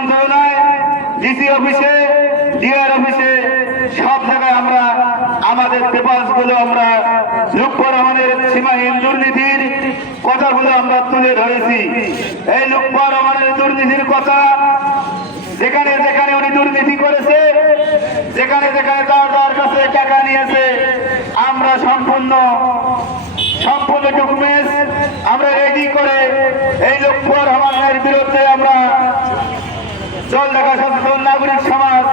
মন্ত্রণালয়, ডিসি অফিসে, ডিআর অফিসে, সব জায়গায় আমরা আমাদের পেপারসগুলো আমরা লুৎফর রহমানের সীমাহীন দুর্নীতির কথাগুলো আমরা তুলে ধরেছি। এই লুৎফর রহমানের দুর্নীতির কথা, যেখানে যেখানে উনি দুর্নীতি করেছে, যেখানে যেখানে তার কাছে টাকা নিয়েছে, আমরা সম্পূর্ণ ডকুমেন্টস আমরা রেডি করে এই লুৎফর রহমানের বিরুদ্ধে আমরা জলঢাকা সচেতন নাগরিক সমাজ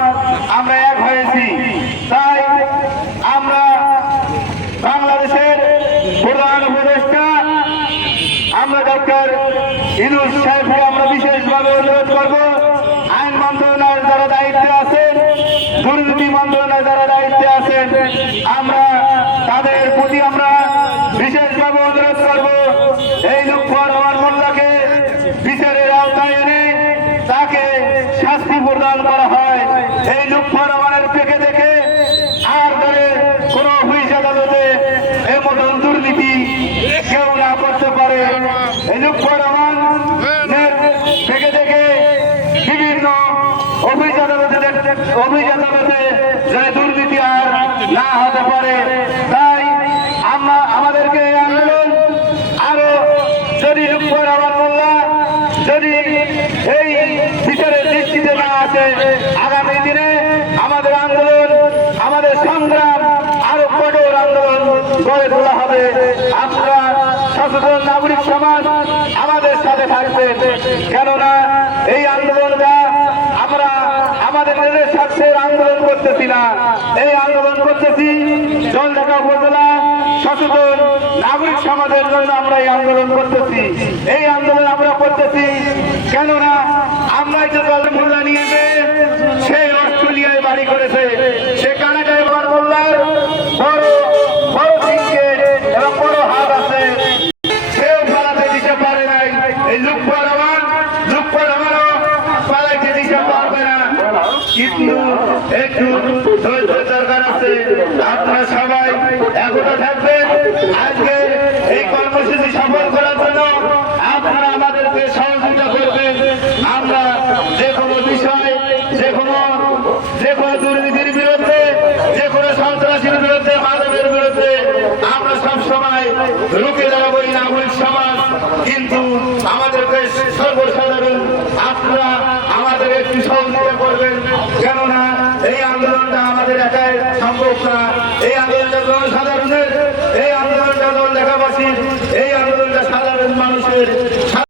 আমরা এক হয়েছি। তাই আমরা বাংলাদেশের প্রধান উপদেষ্টা আমরা ডক্টর ইউনূস সাহেবকে আমরা বিশেষভাবে অনুরোধ করব, আইন মন্ত্রণালয়ের যারা দায়িত্বে আছেন, দুর্নীতি মন্ত্রণালয়ের যারা দায়িত্বে আছেন, আমরা তাদের প্রতি আমরা বিশেষভাবে অনুরোধ করব, এই লুৎফর রহমান মোল্লাকে বিচারের আওতায় এনে তাকে শাস্তি প্রদান করা হয়। এই লুৎফর রহমানের পেকে দেখে আর ধরে কোন অফিস আদালতে এমন দুর্নীতি কেউ না করতে পারে। এই লুৎফর রহমানের পেকে দেখে বিভিন্ন অফিস আদালতে যে দুর্নীতি আর না হতে পারে। তাই আমাদেরকে এই আন্দোলন আরো, যদি লুৎফর রহমান মোল্লা যদি এই বিচারের দৃষ্টিতে না আসে, আগামী দিনে আমাদের আন্দোলন, আমাদের সংগ্রাম আরো কঠোর আন্দোলন গড়ে তোলা হবে। আমরা সচেতন নাগরিক সমাজ আমাদের সাথে থাকবে, কেননা এই আন্দোলনটা আমরা আমাদের নিজের স্বার্থের আন্দোলন করতেছি না, এই আন্দোলন করতেছি জলঢাকা উপজেলা সচেতন নাগরিক সমাজের জন্য আমরা এই আন্দোলন করতেছি। এই আন্দোলন আমরা করতেছি কেননা আমরা যে দল মোল্লা নিয়েছে, সে অস্ট্রেলিয়ায় বাড়ি করেছে, সে কানাডায় মোল্লার বড় বড় সিংকে এবং বড় হাত আছে, সেও পালাতে দিতে পারে নাই। এই লুৎফর রহমানও পালাইতে দিতে পারবে না, কিন্তু একটু ধৈর্য দরকার আছে। আপনারা সবাই একতা থাকবেন। আজকে এই কর্মসূচি সফল করার জন্য আপনারা আমাদেরকে সহযোগিতা করবেন। আমরা যে কোনো বিষয়, যে কোনো দুর্নীতির বিরুদ্ধে, যে কোনো সন্ত্রাসীর বিরুদ্ধে, মাদকের বিরুদ্ধে আমরা সবসময় রুখে দাঁড়াবো এই নাগরিক সমাজ। কিন্তু আমাদেরকে সর্বসাধারণ আপনারা আমাদের একটু সহযোগিতা করবেন, কেননা এই আন্দোলনটা আমাদের একাই সম্ভব না। এই আন্দোলনটা জনসাধারণের, এই আন্দোলনটা জলঢাকাবাসীর, এই আন্দোলনটা সাধারণ মানুষের।